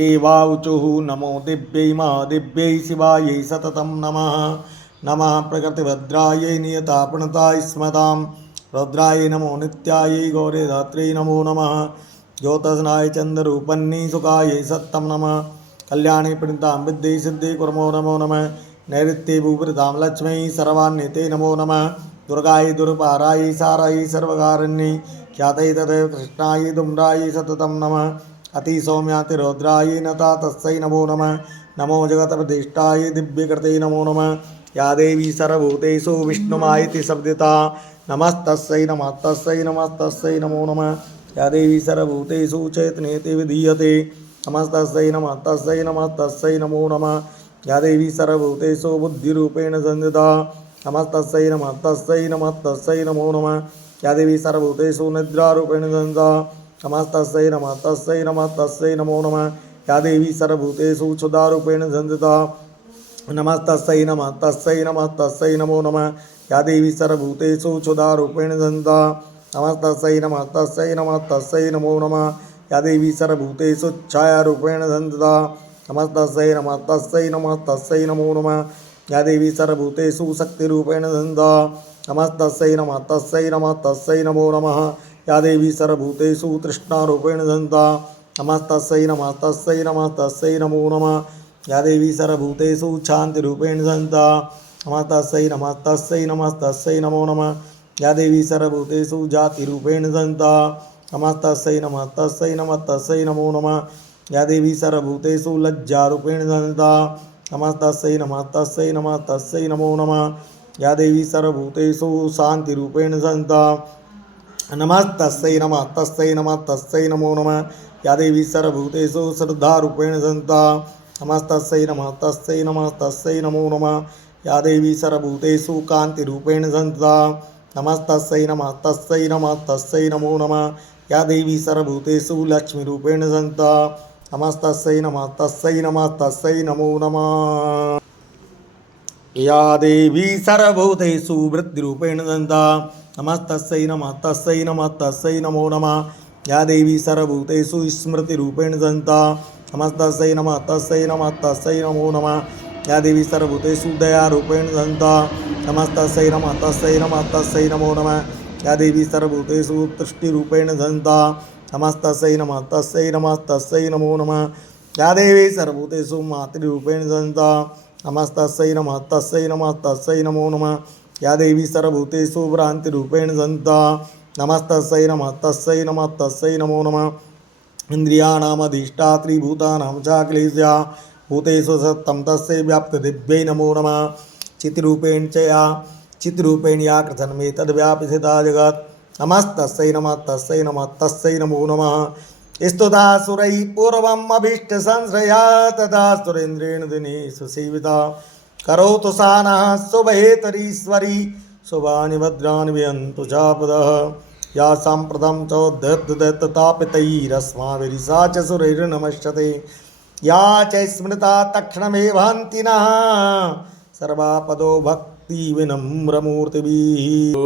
देवाऊचुः नमो दिव्यै महादिव्यै शिवायै सततं नमः। नमः प्रकृतिभद्रायै नियतापणताय स्मतां रुद्रायै नमो नित्यायै गौरीधात्र्यै नमो नमः। ज्योत्स्नाय चन्द्ररूपन्नी सुखायै सत्तं नमः। कल्याणी प्रणीतां विद्यै सिद्धिं कुर्मो नमो नमः। नैऋत्ये भूभृतां लक्ष्मै सर्वान्यते नमो नमः। दुर्गायै दुर्पारायै सारायै सर्वकारिण्यै ख्यातै तदेव कृष्णायै धूम्रायै सततं नमः। अति सौम्यातिरौद्रायै नता तस्यै नमो नमः। नमो जगत्प्रतिष्ठायै दिव्यकृते नमो नमः। या देवी सर्वभूतेषु विष्णुमायति शब्दिता नमस्तस्यै नमस्तस्यै नमस्तस्यै नमो नमः। या देवी सर्वभूतेषु चैतन्येति विधीयते नमस्तस्यै नमस्तस्यै नमस्तस्यै नमो नमः। या देवी सर्वभूतेषु बुद्धिरूपेण संस्थिता नमस्तस्यै नमस्तस्यै नमस्तस्यै नमो नमः। या देवी सर्वभूतेषु निद्रारूपेण संस्थिता नमस्तस्यै नमस्तस्यै नमस्तस्यै नमो नमः। या देवी सर्वभूतेषु क्षुधारूपेण संस्थिता नमस्तस्यै नमस्तस्यै नमस्तस्यै नमो नमः। या देवी सर्वभूतेषु क्षुधारूपेण संस्थिता नमस्तस्यै नमस्तस्यै नमस्तस्यै नमो नमः। या देवी सर्वभूतेषु छायारूपेण संस्थिता नमस्तस्यै नमस्तस्यै नमस्तस्यै नमो नमः। या देवी सर्वभूतेषु शक्तिरूपेण संस्थिता नमस्तस्यै नमस्तस्यै नमस्तस्यै नमो नमः। या देवी सर्वभूतेषु तृष्णारूपेण संस्थिता नमस्तस्यै नमस्तस्यै नमस्तस्यै नमो नमः। या देवी सर्वभूतेषु शान्तिरूपेण संस्थिता नमस्तस्यै नमस्तस्यै नमस्तस्यै नमो नमः। या देवी सर्वभूतेषु जातिरूपेण संस्थिता नमस्तस्यै नमस्तस्यै नमस्तस्यै नमो नमः। या देवी सर्वभूतेषु लज्जारूपेण संस्थिता नमस्तस्यै नमस्तस्यै नमस्तस्यै नमो नमः। या देवी सर्वभूतेषु शान्तिरूपेण संस्थिता नमस्तस्यै नमस्तस्यै नमस्तस्यै नमो नमः। या देवी सर्वभूतेषु श्रद्धारूपेण संस्थिता नमस्तस्यै नमस्तस्यै नमस्तस्यै नमो नमः। या देवी सर्वभूतेषु कान्तिरूपेण संस्थिता नमस्तस्यै नमस्तस्यै नमस्तस्यै नमो नमः। या देवी सर्वभूतेषु लक्ष्मीरूपेण संस्थिता नमस्तस्यै नमस्तस्यै नमस्तस्यै नमो नमः। या देवी सर्वभूतेषु वृत्तिरूपेण संस्थिता नमस्तस्यै नमस्तस्यै नमस्तस्यै नमो नमः। या देवी सर्वभूतेषु स्मृतिरूपेण संस्थिता नमस्तस्यै नमस्तस्यै नमस्तस्यै नमो नमः। या देवी सर्वभूतेषु दयारूपेण संस्थिता नमस्तस्यै नमस्तस्यै नमस्तस्यै नमो नमः। या देवी सर्वभूतेषु तुष्टिरूपेण संस्थिता नमस्तस्यै नमस्तस्यै नमस्तस्यै नमो नमः। या देवी सर्वभूतेषु मातृरूपेण संस्थिता नमस्तस्यै नमस्तस्यै नमस्तस्यै नमो नमः। या देवी सर्वभूतेषु भ्रान्तिरूपेण संस्थिता नमस्तस्यै नमस्तस्यै नमस्तस्यै नमो नमः। इन्द्रियाणामधिष्ठात्री भूतानां चाखिलेशा भूतेषु सत्तं तस्यै व्याप्तदिव्यै नमो नमः। चित्रूपेण च या चित्रूपेण या कृतन्मेतद्व्यापिसिता जगत् नमस्तस्यै नमस्तस्यै नमस्तस्यै नमो नमः। स्तुता सुरैः पूर्वम् अभीष्टसंश्रया तथा सुरेन्द्रेण दिनेषु सेविता करोतु सा नः शुभहेतरीश्वरी शुभानि भद्राणि विहन्तु चापदः। या साम्प्रतं चोद्धततापितैरस्माभिरिसा च सुरैर्नमश्यते या च स्मृता तक्षणमेव हन्ति नः सर्वापदो भक्तिविनम्रमूर्तिभिः। ॐ